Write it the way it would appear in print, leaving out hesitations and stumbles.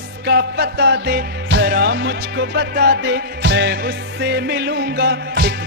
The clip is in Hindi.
उसका पता दे, जरा मुझको बता दे, मैं उससे मिलूंगा, एक